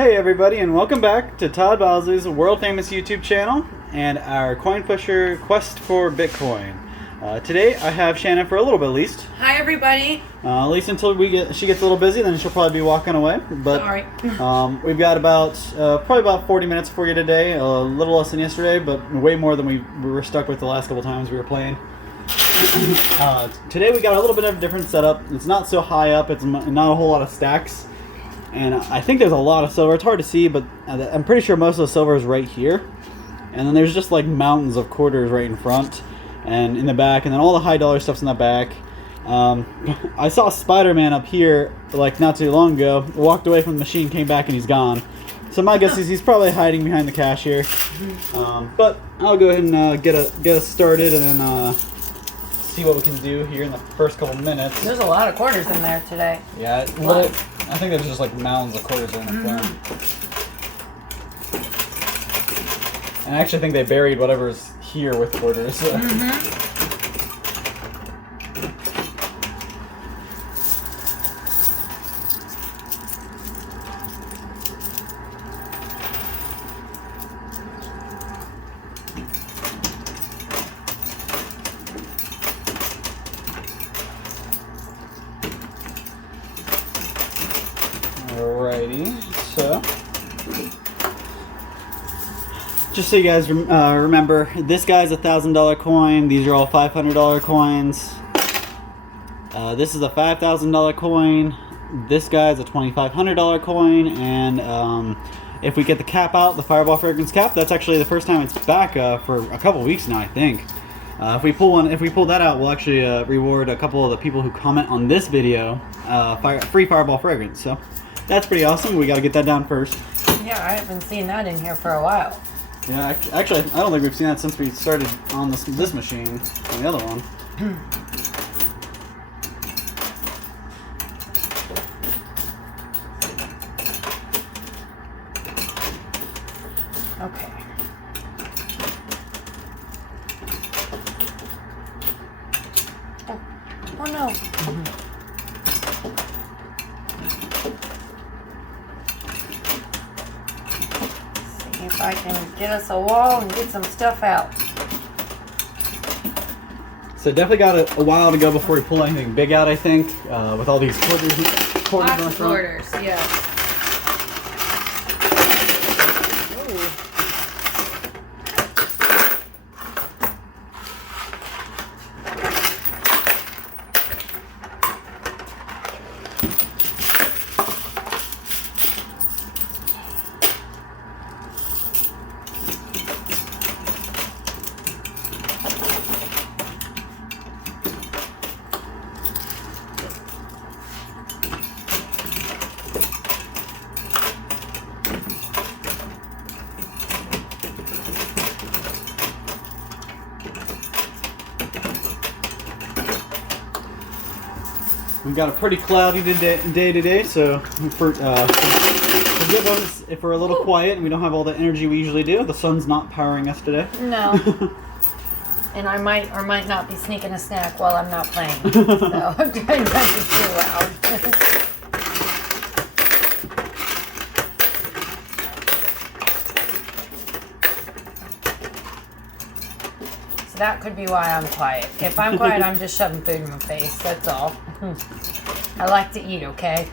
Hey everybody, and welcome back to Todd Bosley's world-famous YouTube channel and our coin pusher quest for Bitcoin. Today I have Shannon for a little bit at least. Hi everybody. At least until she gets a little busy, then she'll probably be walking away. But sorry. We've got probably about 40 minutes for you today. A little less than yesterday, but way more than we were stuck with the last couple times we were playing. Today we got a little bit of a different setup. It's not so high up. It's not a whole lot of stacks. And I think there's a lot of silver. It's hard to see, but I'm pretty sure most of the silver is right here. And then there's just like mountains of quarters right in front and in the back. And then all the high dollar stuff's in the back. I saw Spider-Man up here like not too long ago. Walked away from the machine, came back, and he's gone. So my guess is he's probably hiding behind the cash here. But I'll go ahead and get us started and then see what we can do here in the first couple minutes. There's a lot of quarters in there today. Yeah, I think there's just like mounds of quarters in the front. And I actually think they buried whatever's here with quarters. Alrighty, so just so you guys remember, this guy's a $1,000 coin. These are all $500 coins. This is a $5,000 coin. This guy's a $2,500 coin. And if we get the cap out, the Fireball Fragrance cap, that's actually the first time it's back for a couple weeks now, I think. If we pull that out, we'll actually reward a couple of the people who comment on this video free Fireball Fragrance. So that's pretty awesome. We got to get that down first. Yeah, I haven't seen that in here for a while. Yeah, actually, I don't think we've seen that since we started on this machine, on the other one. Okay. Oh no. See if I can get us a wall and get some stuff out. So definitely got a while to go before we pull anything big out, I think, with all these quarters on the Lots front. of quarters, yes. We've got a pretty cloudy day today, so forgive us if we're a little quiet and we don't have all the energy we usually do. The sun's not powering us today. No. And I might or might not be sneaking a snack while I'm not playing. So I'm trying not to be too loud. So that could be why I'm quiet. If I'm quiet, I'm just shoving food in my face. That's all. I like to eat, okay?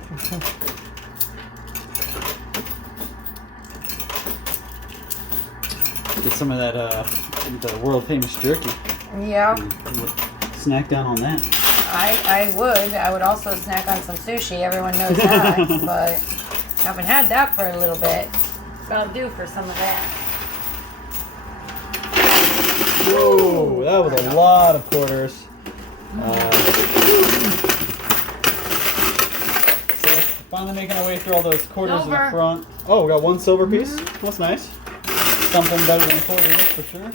Get some of that the world famous jerky. Yeah. Snack down on that. I would. I would also snack on some sushi. Everyone knows that. But I haven't had that for a little bit. I'll do for some of that. Whoa, that was a lot of quarters. So finally making our way through all those quarters in the front. Oh, we got one silver piece. That's nice. Something better than quarters, that's for sure.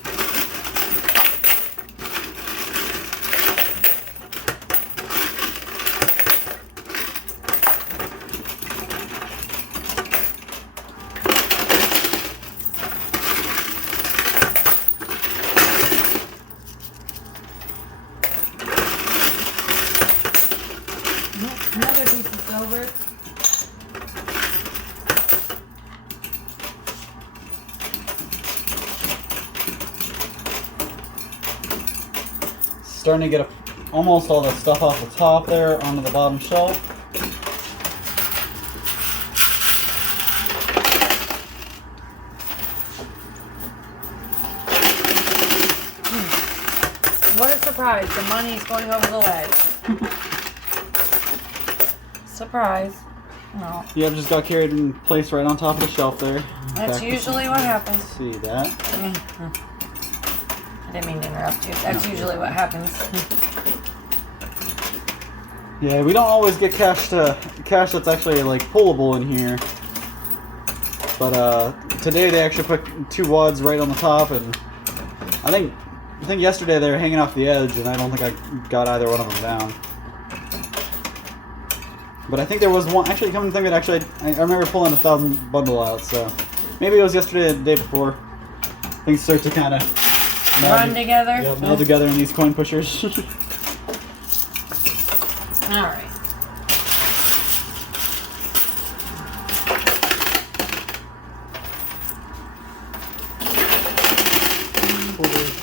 Another piece of silver. starting to get almost all the stuff off the top there onto the bottom shelf. What a surprise. The money's going over the ledge. Surprise. No. Yeah, just got carried and placed right on top of the shelf there. That's usually what happens. See that? I didn't mean to interrupt you. That's usually what happens. Yeah, we don't always get cash that's actually like pullable in here. But today they actually put 2 wads right on the top, and I think yesterday they were hanging off the edge, and I don't think I got either one of them down. But I think there was one, actually, come to think of it, actually, I remember pulling a 1,000 bundle out, so maybe it was yesterday or the day before. Things start to kind of run together. Yeah, meld together in these coin pushers. All right.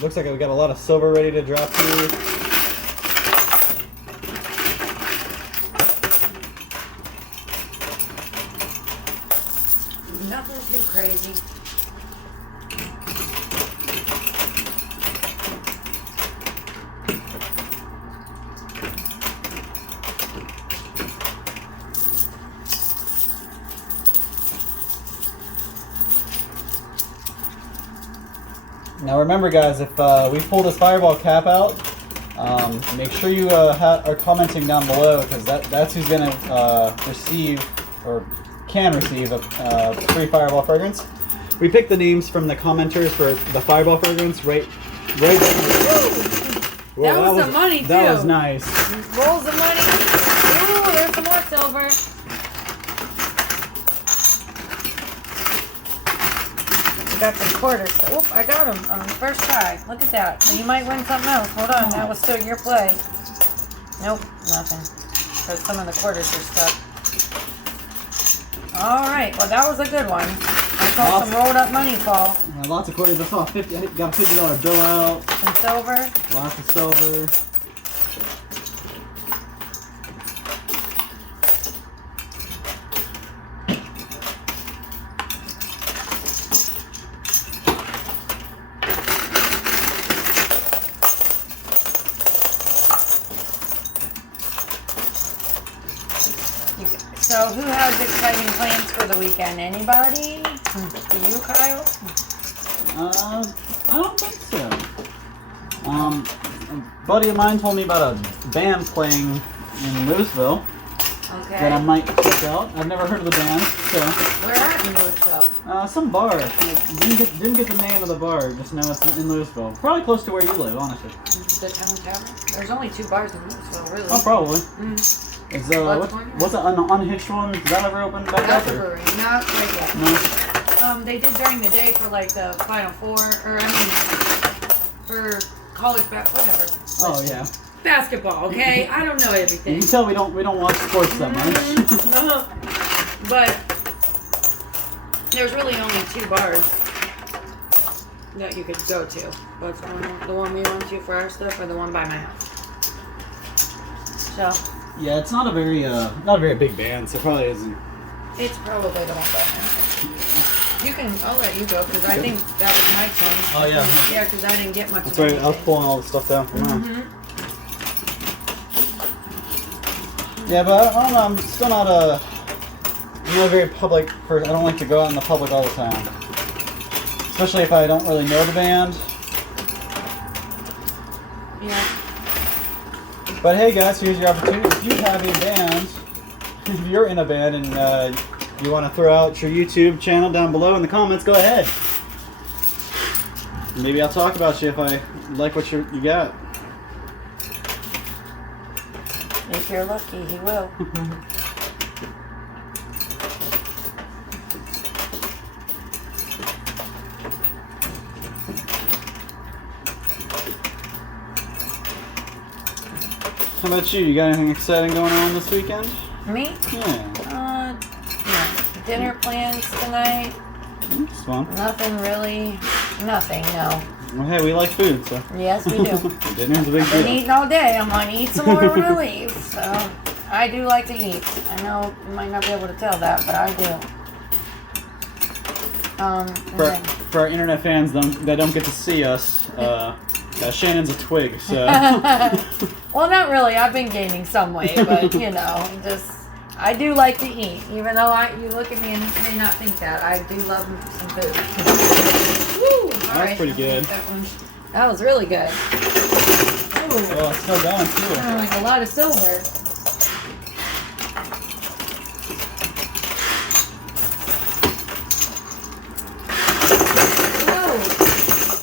Looks like we got a lot of silver ready to drop here. Nothing too crazy. Now remember, guys, if we pull this fireball cap out, make sure you are commenting down below, because that's who's going to receive or can receive a free fireball fragrance. We picked the names from the commenters for the fireball fragrance right. Whoa, that was some money too. That was nice. Rolls of money. Ooh, there's some more silver. Got some quarters. Oop, I got them on the first try. Look at that. So you might win something else. Hold on, that was still your play. Nope, nothing. Because some of the quarters are stuck. Alright, well that was a good one. I saw some rolled up money fall. Yeah, lots of quarters. I saw I got a $50 bill out. Some silver. Lots of silver. So who has exciting plans for the weekend? Anybody? Do you, Kyle? I don't think so. A buddy of mine told me about a band playing in Louisville that I might check out. I've never heard of the band, so. Where are you in Louisville? Some bar. Didn't get the name of the bar. Just know it's in Louisville. Probably close to where you live, honestly. The Town Tavern? There's only 2 bars in Louisville, really. Oh, probably. Mm-hmm. Is what's an unhitched one? Is that ever open back That's up? a brewery, not right yet. No. They did during the day for like the Final Four, for college whatever. Oh yeah. Basketball, okay? I don't know everything. You can tell we don't watch sports that much. But there's really only 2 bars that you could go to. What's the one we went to for our stuff, or the one by my house? So. Yeah, it's not a very big band, so it probably isn't. It's probably the one by my house. You can. I'll let you go because I think that was my turn. Oh yeah. Yeah, because I didn't get much. That's right. I was pulling all the stuff down from there. Yeah, but I don't know. I'm still not I'm not a very public person. I don't like to go out in the public all the time, especially if I don't really know the band. Yeah. But hey, guys, here's your opportunity. If you have a band, if you're in a band and you want to throw out your YouTube channel down below in the comments, go ahead. Maybe I'll talk about you if I like what you got. If you're lucky, he will. How about you? You got anything exciting going on this weekend? Me? Yeah. No. Dinner plans tonight. It's fun. Nothing really. Nothing, no. Well, hey, we like food, so. Yes, we do. Dinner's a big I've been deal. eating all day. I'm going to eat some more when I leave. So, I do like to eat. I know you might not be able to tell that, but I do. For our internet fans that don't get to see us, Shannon's a twig, so. Well, not really. I've been gaining some weight, but I do like to eat. Even though you look at me and may not think that, I do love some food. Woo! That's pretty good. That was really good. Ooh. Oh, it's still going too. Like a lot of silver.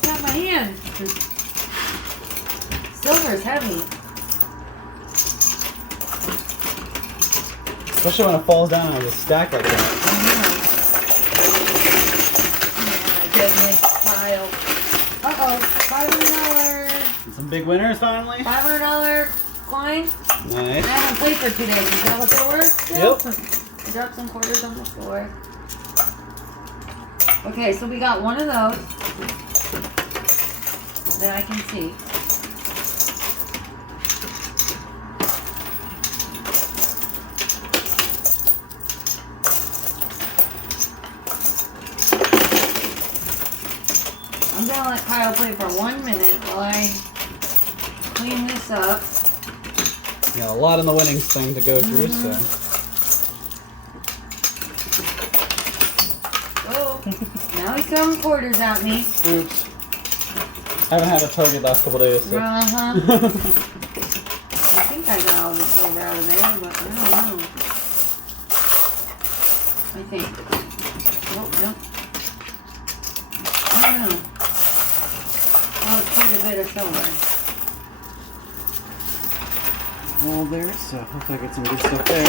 Got my hand. Silver is heavy. Especially when it falls down as a stack like that. Oh my goodness, pile. Uh-oh, $500. Some big winners finally. $500 coin. Nice. I haven't played for 2 days. Is that what they were? Still? Yep. I dropped some quarters on the floor. Okay, so we got one of those that I can see. I'm gonna let Kyle play for 1 minute while I clean this up. Yeah, a lot in the winnings thing to go through, so. Oh, now he's throwing quarters at me. Oops. Haven't had a target last couple days, so. Uh-huh. I think I got all the silver out of there, but I don't know. I think. Oh, no. I don't know. Oh, it's quite a bit of silver. Well, there, so hopefully I get some good stuff there.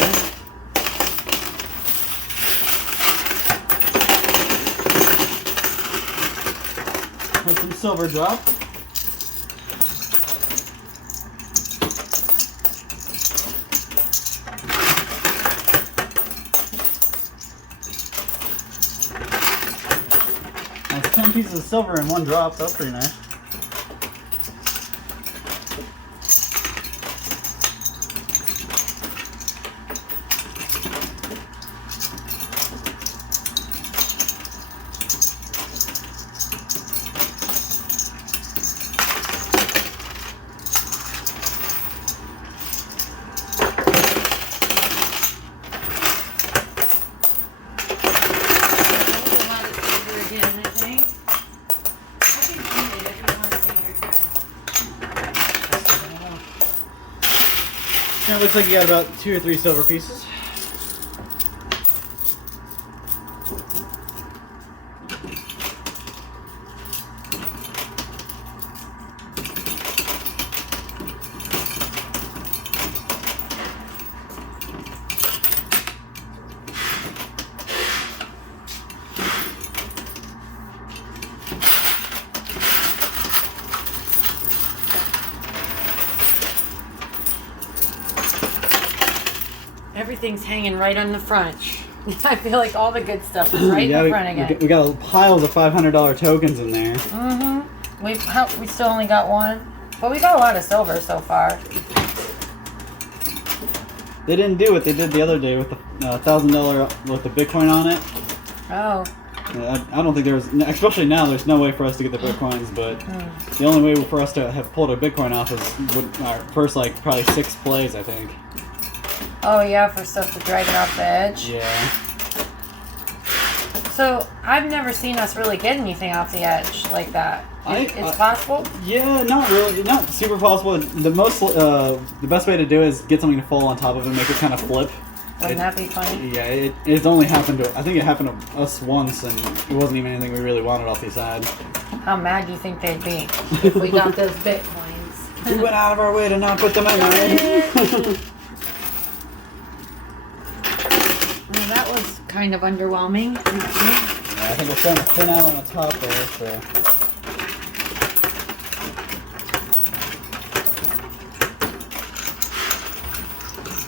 With some silver drop. That's 10 pieces of silver in one drop, so that's pretty nice. Yeah, it looks like you got about 2 or 3 silver pieces. Everything's hanging right on the front. I feel like all the good stuff is right in the front again. We got piles of $500 tokens in there. Mm-hmm. We still only got one. But we got a lot of silver so far. They didn't do what they did the other day with the $1,000 with the Bitcoin on it. Oh. I don't think there was, especially now, there's no way for us to get the Bitcoins, but the only way for us to have pulled a Bitcoin off is our first, like, probably 6 plays, I think. Oh, yeah, for stuff to drag it off the edge? Yeah. So, I've never seen us really get anything off the edge like that. It's possible? Yeah, not really. Not super possible. The best way to do it is get something to fall on top of it and make it kind of flip. Wouldn't that be funny? Yeah, it's only happened to, I think it happened to us once, and it wasn't even anything we really wanted off the side. How mad do you think they'd be if we got those Bitcoins? We went out of our way to not put them in there. Well, that was kind of underwhelming. Yeah, I think we're starting to thin out on the top there, so.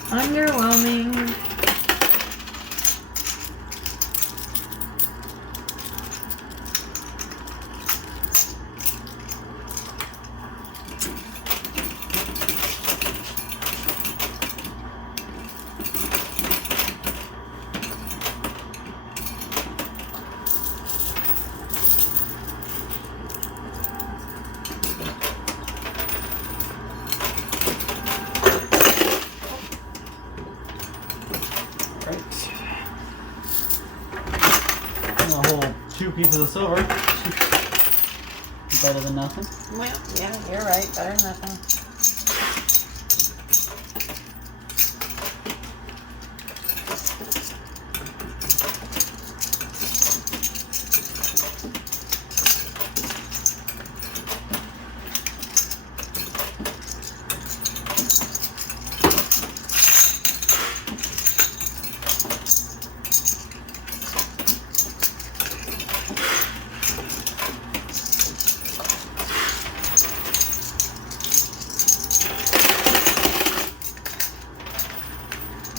Underwhelming. 2 pieces of silver. Better than nothing. Well, yeah, you're right. Better than nothing.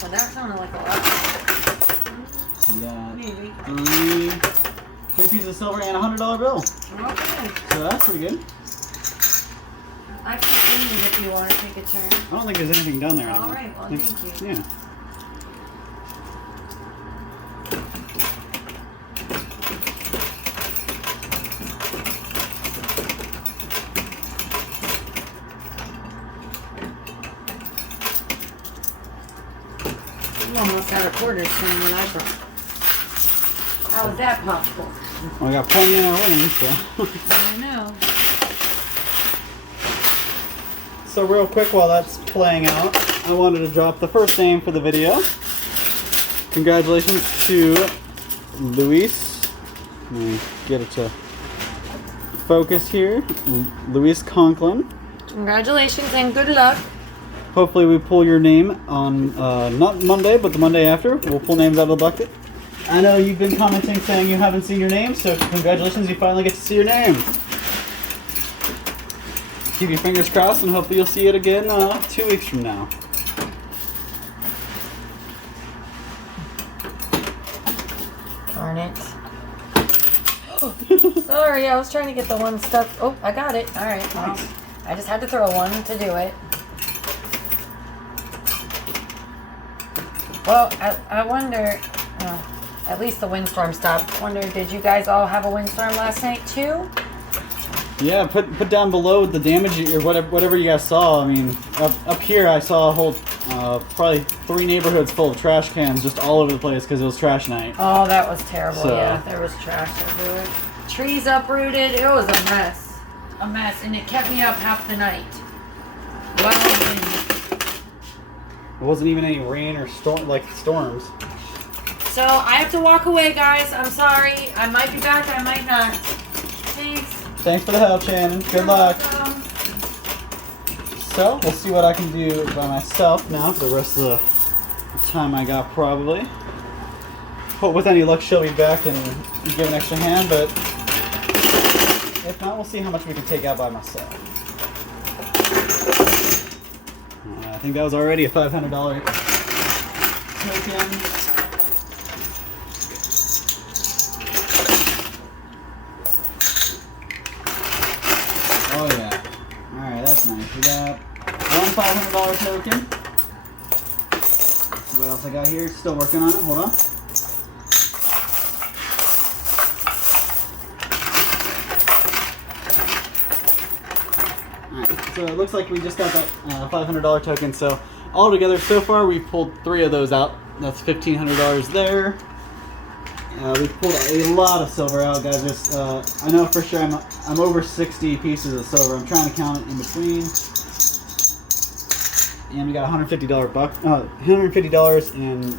Well, that sounded like a lot. Yeah. Maybe. 3 pieces of silver and a $100 bill. Okay. So that's pretty good. I can clean it if you want to take a turn. I don't think there's anything down there anymore. All right. Well, thank you. Yeah. I'm almost out of quarters from when I brought. How is that possible? Well, we got plenty in our winnings, so. I know. So real quick while that's playing out, I wanted to drop the first name for the video. Congratulations to Luis. Let me get it to focus here. Luis Conklin. Congratulations and good luck. Hopefully we pull your name on, not Monday, but the Monday after. We'll pull names out of the bucket. I know you've been commenting saying you haven't seen your name, so congratulations, you finally get to see your name. Keep your fingers crossed and hopefully you'll see it again 2 weeks from now. Darn it. Sorry, I was trying to get the one stuck. Oh, I got it. All right. Well, I just had to throw one to do it. Well, I wonder, at least the windstorm stopped. Wonder, did you guys all have a windstorm last night too? Yeah, put down below the damage or whatever you guys saw. I mean, up here I saw a whole, probably 3 neighborhoods full of trash cans just all over the place because it was trash night. Oh, that was terrible. So. Yeah, there was trash everywhere. Trees uprooted. It was a mess. A mess, and it kept me up half the night. Wild wind. It wasn't even any rain or storms. So I have to walk away, guys. I'm sorry. I might be back. I might not. Thanks. Thanks for the help, Shannon. Good luck. Welcome. So, we'll see what I can do by myself now for the rest of the time I got, probably. Hope with any luck she'll be back and give an extra hand, but if not, we'll see how much we can take out by myself. I think that was already a $500 token. Oh yeah. Alright, that's nice. We got one $500 token. Let's see what else I got here. Still working on it. Hold on. Alright, so it looks like we just got that $500 token. So all together so far we pulled 3 of those out. That's $1,500 there. We pulled a lot of silver out, guys. Just, I know for sure I'm over 60 pieces of silver. I'm trying to count it in between. And we got $150 in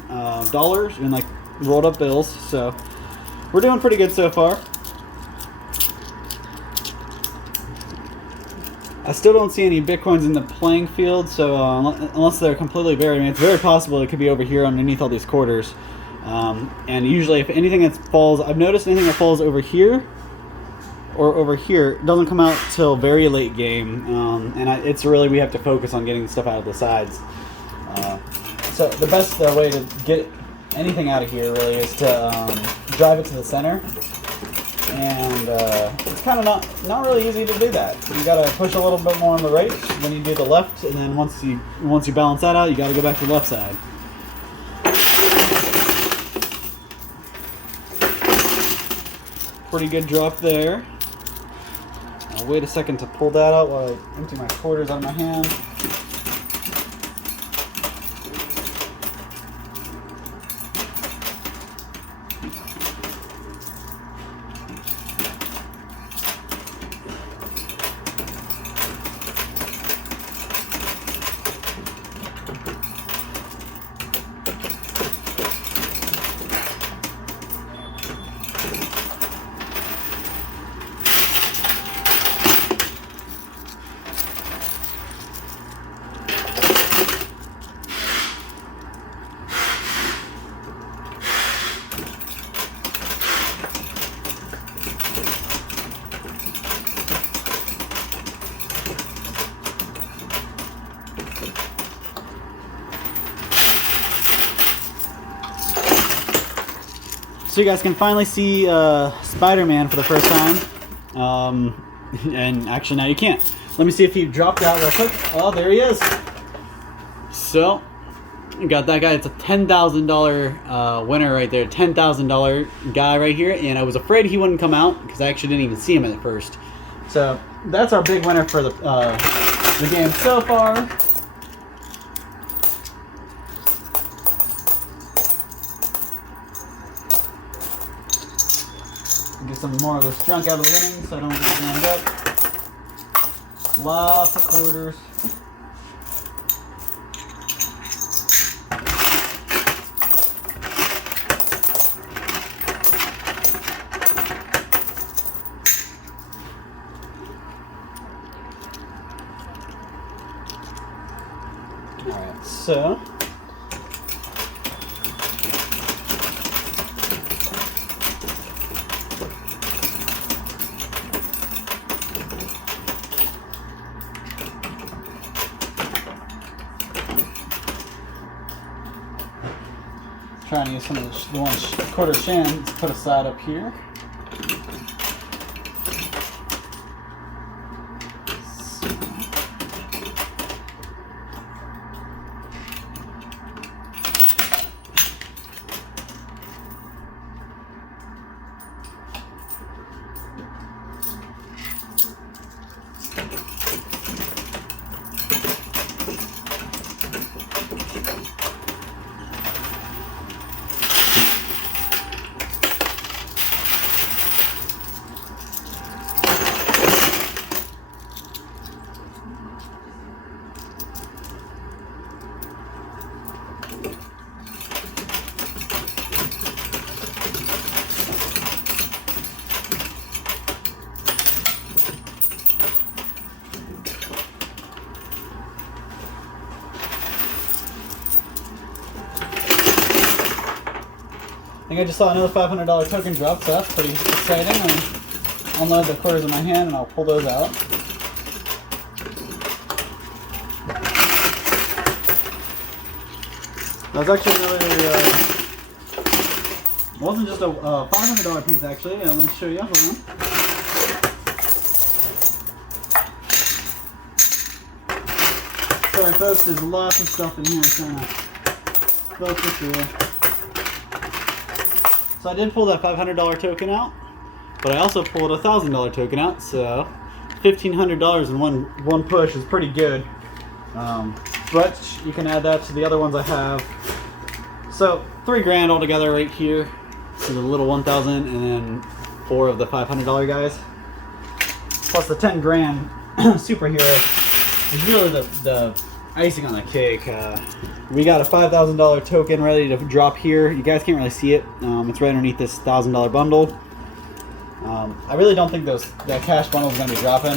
dollars and like rolled up bills. So we're doing pretty good so far. I still don't see any Bitcoins in the playing field, so unless they're completely buried, I mean, it's very possible it could be over here underneath all these quarters. And usually if anything that falls, I've noticed anything that falls over here or over here doesn't come out till very late game. And it's really, we have to focus on getting stuff out of the sides. So the best way to get anything out of here really is to drive it to the center. And it's kind of not really easy to do that. You got to push a little bit more on the right, then you do the left, and then once you balance that out, you got to go back to the left side. Pretty good drop there. I'll wait a second to pull that out while I empty my quarters out of my hand. So you guys can finally see Spider-Man for the first time. And actually now you can't. Let me see if he dropped out real quick. Oh, there he is. So, you got that guy. It's a $10,000 winner right there. $10,000 guy right here. And I was afraid he wouldn't come out because I actually didn't even see him at first. So, that's our big winner for the game so far. Get some more of this junk out of the winnings so I don't get jammed up. Lots of quarters. Alright, so trying to use some of the one quarter Shannon to put aside up here. I think I just saw another $500 token drop, so that's pretty exciting. I'll unload the quarters in my hand and I'll pull those out. That was actually another, it wasn't just a $500 piece actually. Let me show you. Hold on. Sorry folks, there's lots of stuff in here trying to focus here. So I did pull that $500 token out, but I also pulled a $1,000 token out, so $1,500 in one push is pretty good. But you can add that to the other ones I have. So $3 grand altogether right here. So the little 1,000 and then 4 of the $500 guys. Plus the 10 grand superhero is really the icing on the cake. We got a $5,000 token ready to drop here. You guys can't really see it. It's right underneath this $1,000 bundle. I really don't think that cash bundle is going to be dropping.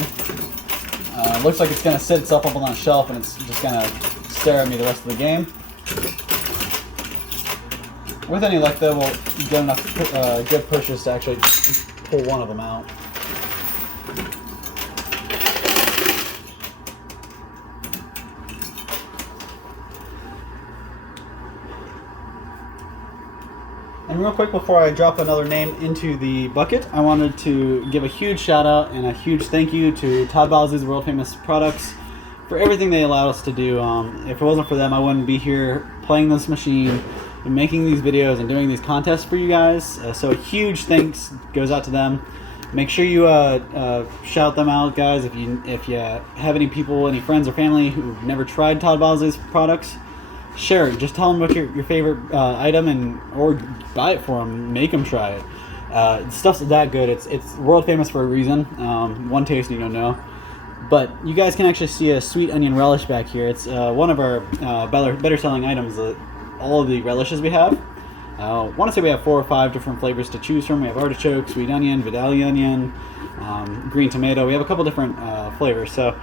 Looks like it's going to sit itself up on the shelf and it's just going to stare at me the rest of the game. With any luck though, we'll get enough good pushes to actually pull one of them out. And real quick before I drop another name into the bucket, I wanted to give a huge shout out and a huge thank you to Todd Bosley's World Famous Products for everything they allowed us to do. If it wasn't for them, I wouldn't be here playing this machine and making these videos and doing these contests for you guys. So a huge thanks goes out to them. Make sure you shout them out, guys. If you have any people, any friends or family who've never tried Todd Bosley's products, share it. Just tell them what your favorite item or buy it for them. Make them try it. Stuff's that good. It's world famous for a reason. One taste and you don't know. But you guys can actually see a sweet onion relish back here. It's one of our better selling items. All of the relishes we have. I want to say we have 4 or 5 different flavors to choose from. We have artichoke, sweet onion, Vidalia onion, green tomato. We have a couple different flavors. So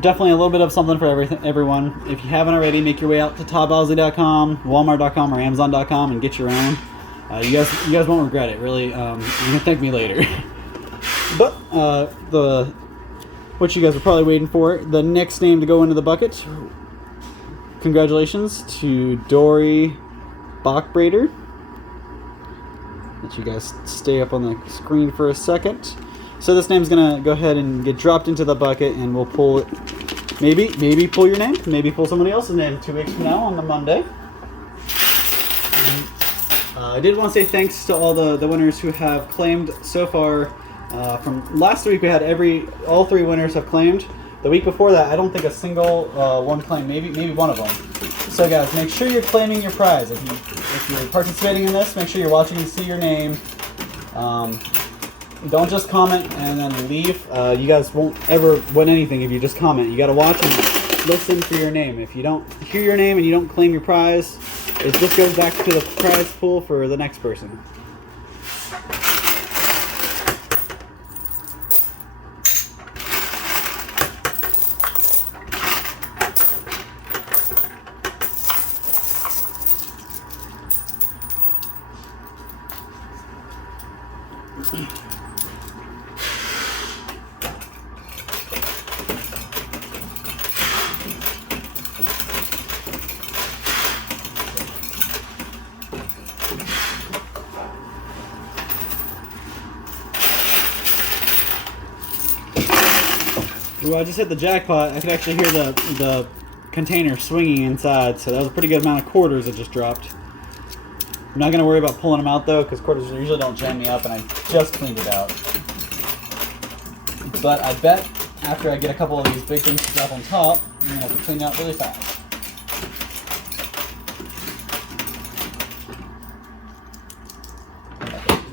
definitely a little bit of something for everyone. If you haven't already, make your way out to toddbosley.com, walmart.com, or amazon.com and get your own. You guys won't regret it. Really, you can thank me later. But what you guys are probably waiting for, the next name to go into the bucket. Congratulations to Dory Bachbrader. Let you guys stay up on the screen for a second. So this name's gonna go ahead and get dropped into the bucket, and we'll pull it. Maybe pull your name. Maybe pull somebody else's name 2 weeks from now on the Monday. I did want to say thanks to all the winners who have claimed so far. From last week, we had all 3 winners have claimed. The week before that, I don't think a single one claimed. Maybe one of them. So guys, make sure you're claiming your prize. If you're participating in this, make sure you're watching and see your name. Don't just comment and then leave. You guys won't ever win anything if you just comment. You got to watch and listen for your name. If you don't hear your name and you don't claim your prize, it just goes back to the prize pool for the next person. Ooh, I just hit the jackpot. I could actually hear the container swinging inside, so that was a pretty good amount of quarters that just dropped. I'm not going to worry about pulling them out though, because quarters usually don't jam me up, and I just cleaned it out. But I bet after I get a couple of these big things to drop on top, I'm going to have to clean it out really fast.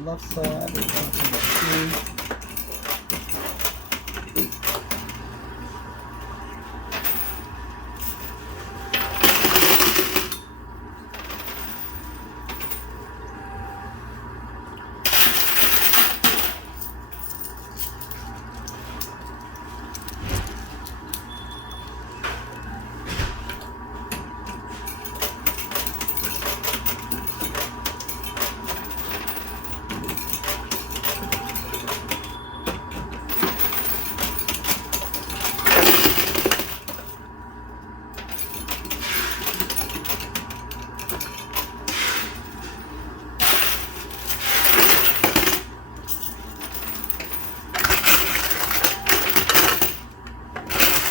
Left side.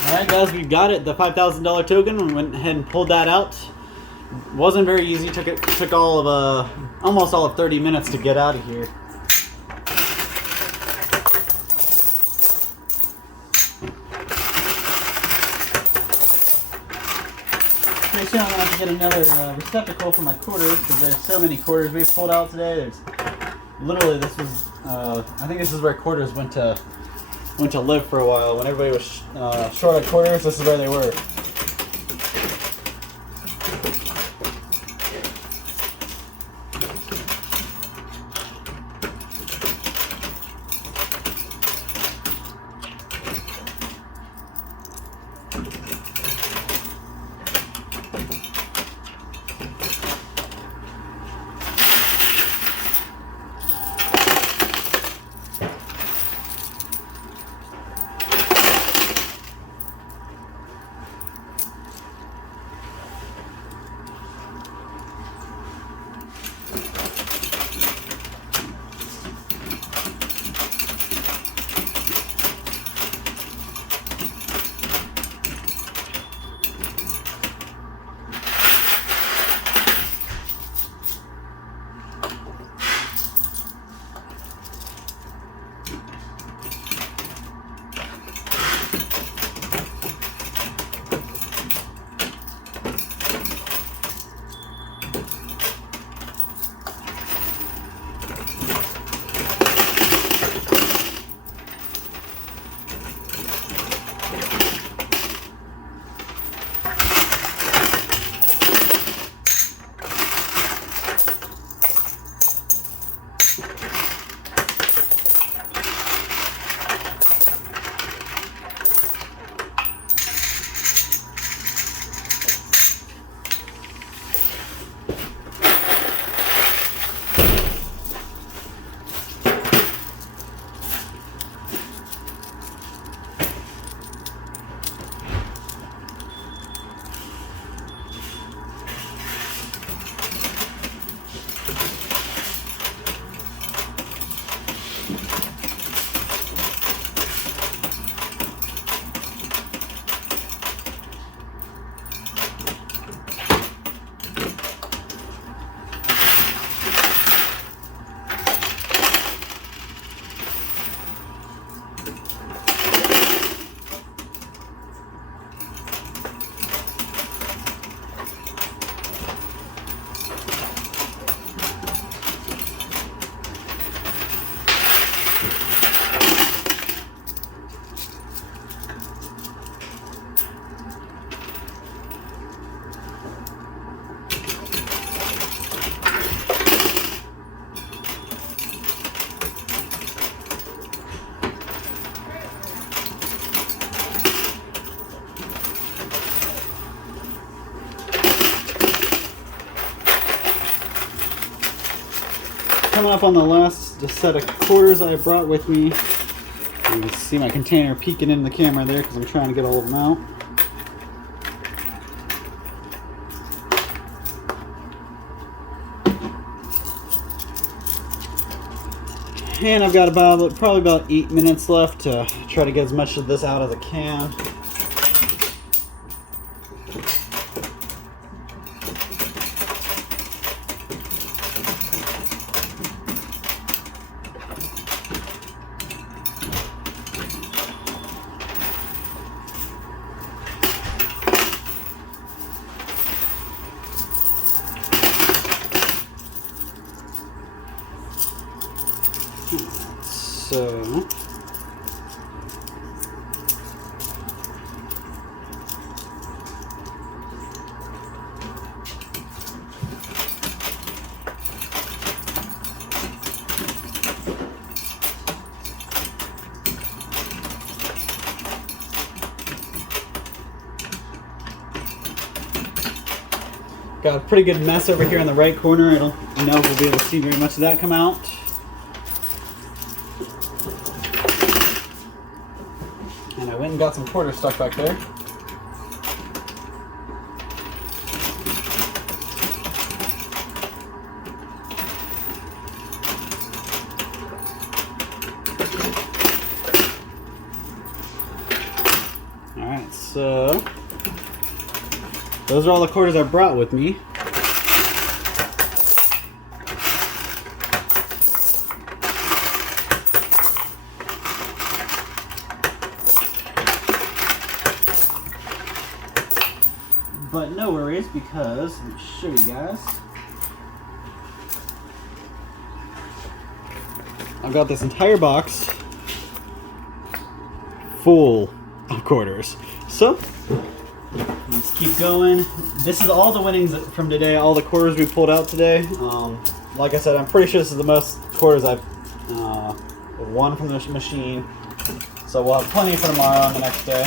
Alright guys, we've got it. The $5,000 token. We went ahead and pulled that out. Wasn't very easy. Took all of almost all of 30 minutes to get out of here. Pretty soon I'm gonna have to get another receptacle for my quarters, because there's so many quarters we've pulled out today. There's literally, this was I think this is where quarters went to live for a while. When everybody was short of quarters, this is where they were. coming up on the last set of quarters I brought with me. You can see my container peeking in the camera there because I'm trying to get all of them out. And I've got probably about 8 minutes left to try to get as much of this out as I can. So got a pretty good mess over here in the right corner. I don't know if we'll be able to see very much of that come out. And I went and got some quarters stuck back there. Alright, so those are all the quarters I brought with me. But no worries, because let me show you guys. I've got this entire box full of quarters. So let's keep going. This is all the winnings from today, all the quarters we pulled out today. Like I said, I'm pretty sure this is the most quarters I've won from this machine. So we'll have plenty for tomorrow and the next day.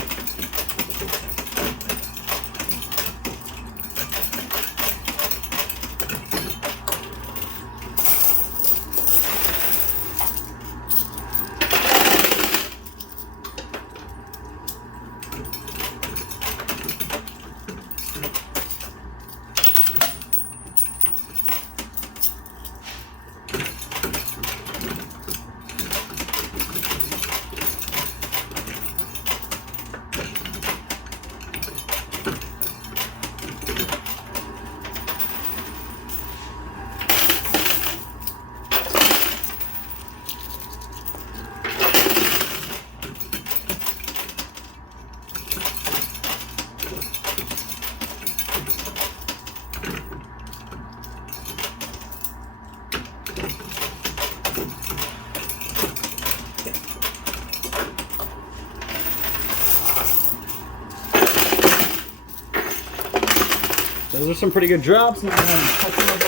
Those are some pretty good drops. Now I'm going to touch them up.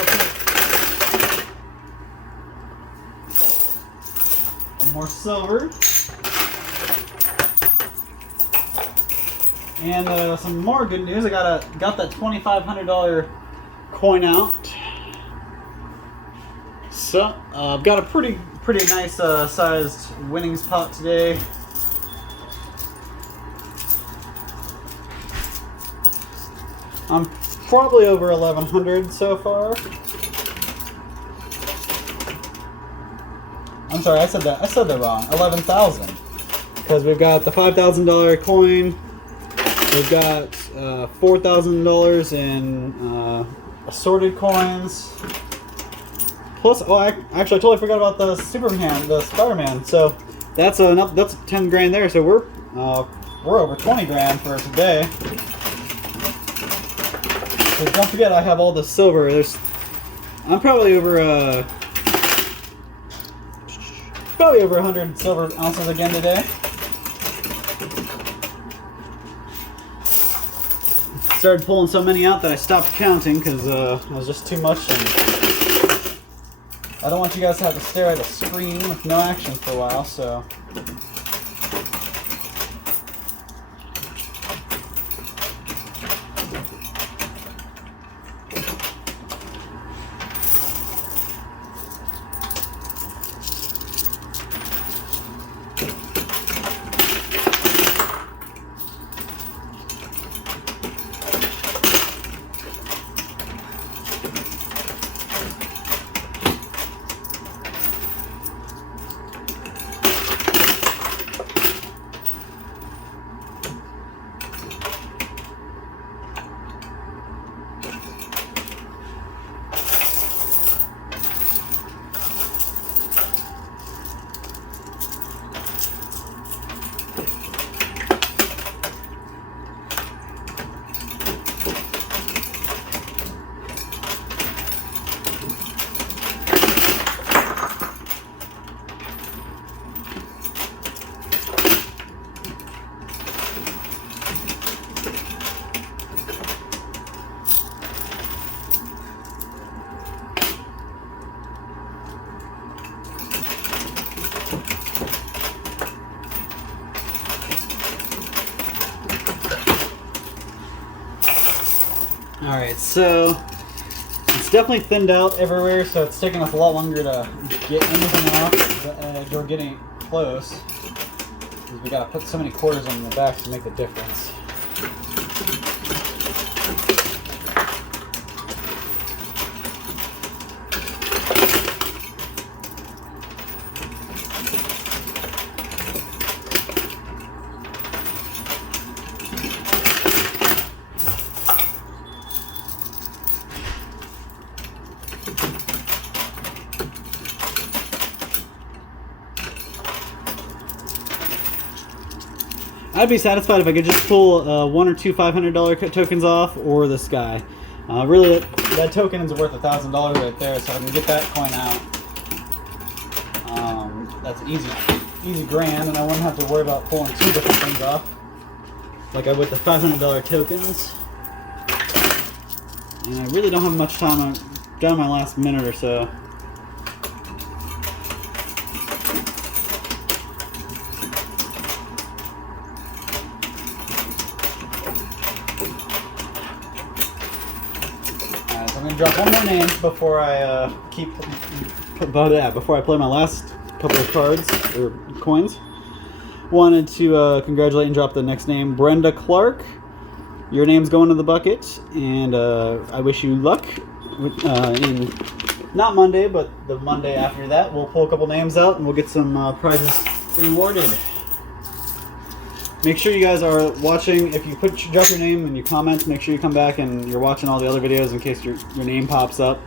Some more silver. And some more good news. I got that $2,500 coin out. So I've got a pretty nice sized winnings pot today. I'm probably over 1,100 so far. I'm sorry, I said that wrong. 11,000, because we've got the $5,000 coin. We've got $4,000 in assorted coins. Plus, oh, I actually totally forgot about the Spider-Man. So that's 10 grand there. So we're over 20 grand for today. So don't forget, I have all the silver. I'm probably over 100 silver ounces again today. Started pulling so many out that I stopped counting because it was just too much, and I don't want you guys to have to stare at a screen with no action for a while. So. Alright, so it's definitely thinned out everywhere, so it's taking us a lot longer to get anything off the edge or getting close. Because we gotta put so many quarters on the back to make the difference. I'd be satisfied if I could just pull one or two $500 tokens off, or this guy. Really, that token is worth $1,000 right there, so I can get that coin out. That's easy grand, and I wouldn't have to worry about pulling two different things off, like I would the $500 tokens. And I really don't have much time. I'm down my last minute or so. I'm gonna drop one more name before I before I play my last couple of cards or coins. Wanted to congratulate and drop the next name, Brenda Clark. Your name's going to the bucket, and I wish you luck. In not Monday, but the Monday after that, we'll pull a couple names out and we'll get some prizes rewarded. Make sure you guys are watching. If you drop your name and you comment, make sure you come back and you're watching all the other videos in case your name pops up.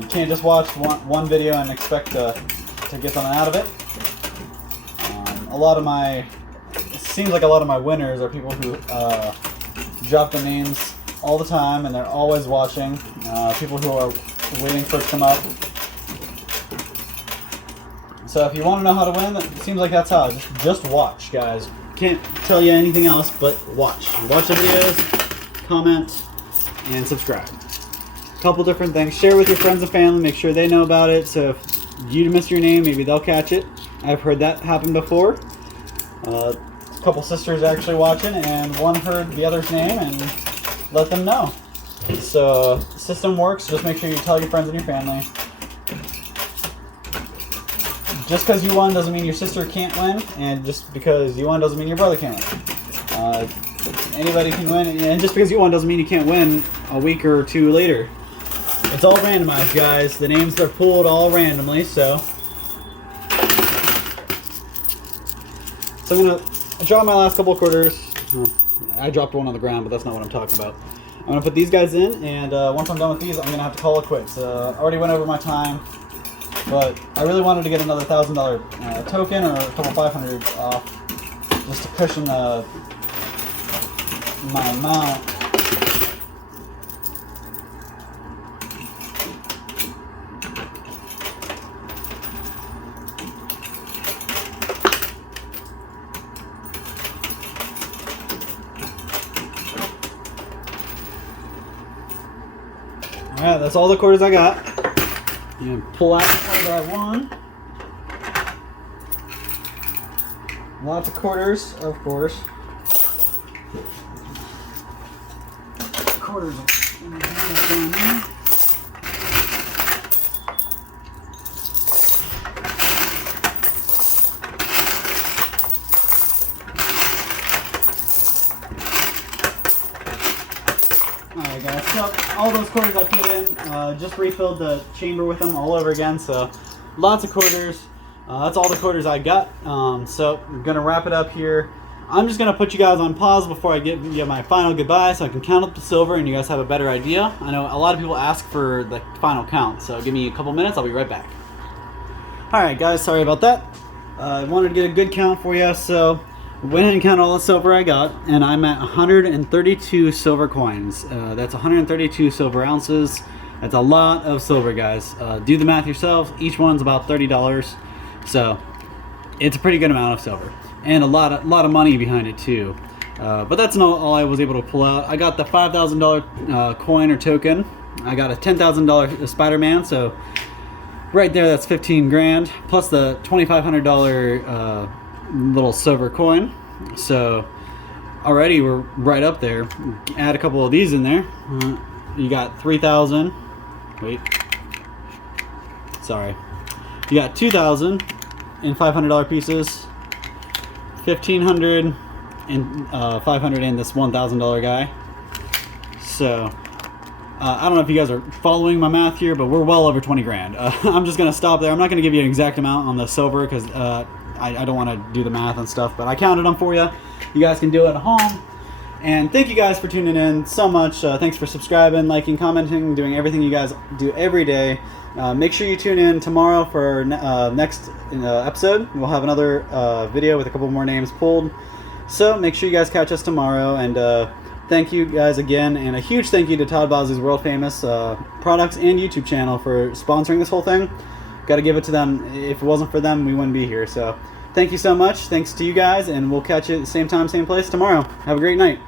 You can't just watch one video and expect to get something out of it. It seems like a lot of my winners are people who drop their names all the time and they're always watching. People who are waiting for it to come up. So if you want to know how to win, it seems like that's how. Just watch, guys. Can't tell you anything else, but watch. Watch the videos, comment, and subscribe. A couple different things. Share with your friends and family. Make sure they know about it. So if you miss your name, maybe they'll catch it. I've heard that happen before. A couple sisters actually watching, and one heard the other's name and let them know. So the system works. Just make sure you tell your friends and your family. Just because you won doesn't mean your sister can't win, and just because you won doesn't mean your brother can't win. Anybody can win, and just because you won doesn't mean you can't win a week or two later. It's all randomized, guys. The names are pulled all randomly, so I'm going to drop my last couple of quarters. I dropped one on the ground, but that's not what I'm talking about. I'm going to put these guys in, and once I'm done with these, I'm going to have to call it quits. I already went over my time. But I really wanted to get another $1,000 token or a couple 500 off, just to cushion my amount. All right, that's all the quarters I got. And pull out what I won. Lots of quarters, of course. Quarters in the hand down there. Alright guys, so all those quarters I put in, just refilled the chamber with them all over again, so lots of quarters. That's all the quarters I got. So I'm going to wrap it up here. I'm just going to put you guys on pause before I give you my final goodbye so I can count up the silver and you guys have a better idea. I know a lot of people ask for the final count, so give me a couple minutes, I'll be right back. Alright guys, sorry about that. I wanted to get a good count for you, so went ahead and counted all the silver I got, and I'm at 132 silver coins. That's 132 silver ounces. That's a lot of silver, guys. Do the math yourselves. Each one's about $30, so it's a pretty good amount of silver, and a lot of money behind it too. But that's not all I was able to pull out. I got the $5,000 coin or token. I got a $10,000 Spider-Man, so right there that's 15 grand, plus the $2,500 little silver coin. So already we're right up there. Add a couple of these in there. You got 3,000. Wait. Sorry. You got 2,000 in $500 pieces. 1,500 and 500 in this $1,000 guy. So I don't know if you guys are following my math here, but we're well over 20 grand. I'm just gonna stop there. I'm not gonna give you an exact amount on the silver because I don't want to do the math and stuff, but I counted them for you. You guys can do it at home. And thank you guys for tuning in so much. Thanks for subscribing, liking, commenting, doing everything you guys do every day. Make sure you tune in tomorrow for next episode. We'll have another video with a couple more names pulled. So make sure you guys catch us tomorrow. And thank you guys again. And a huge thank you to Todd Bozzi's world famous products and YouTube channel for sponsoring this whole thing. Got to give it to them. If it wasn't for them, we wouldn't be here. So thank you so much. Thanks to you guys. And we'll catch you at the same time, same place tomorrow. Have a great night.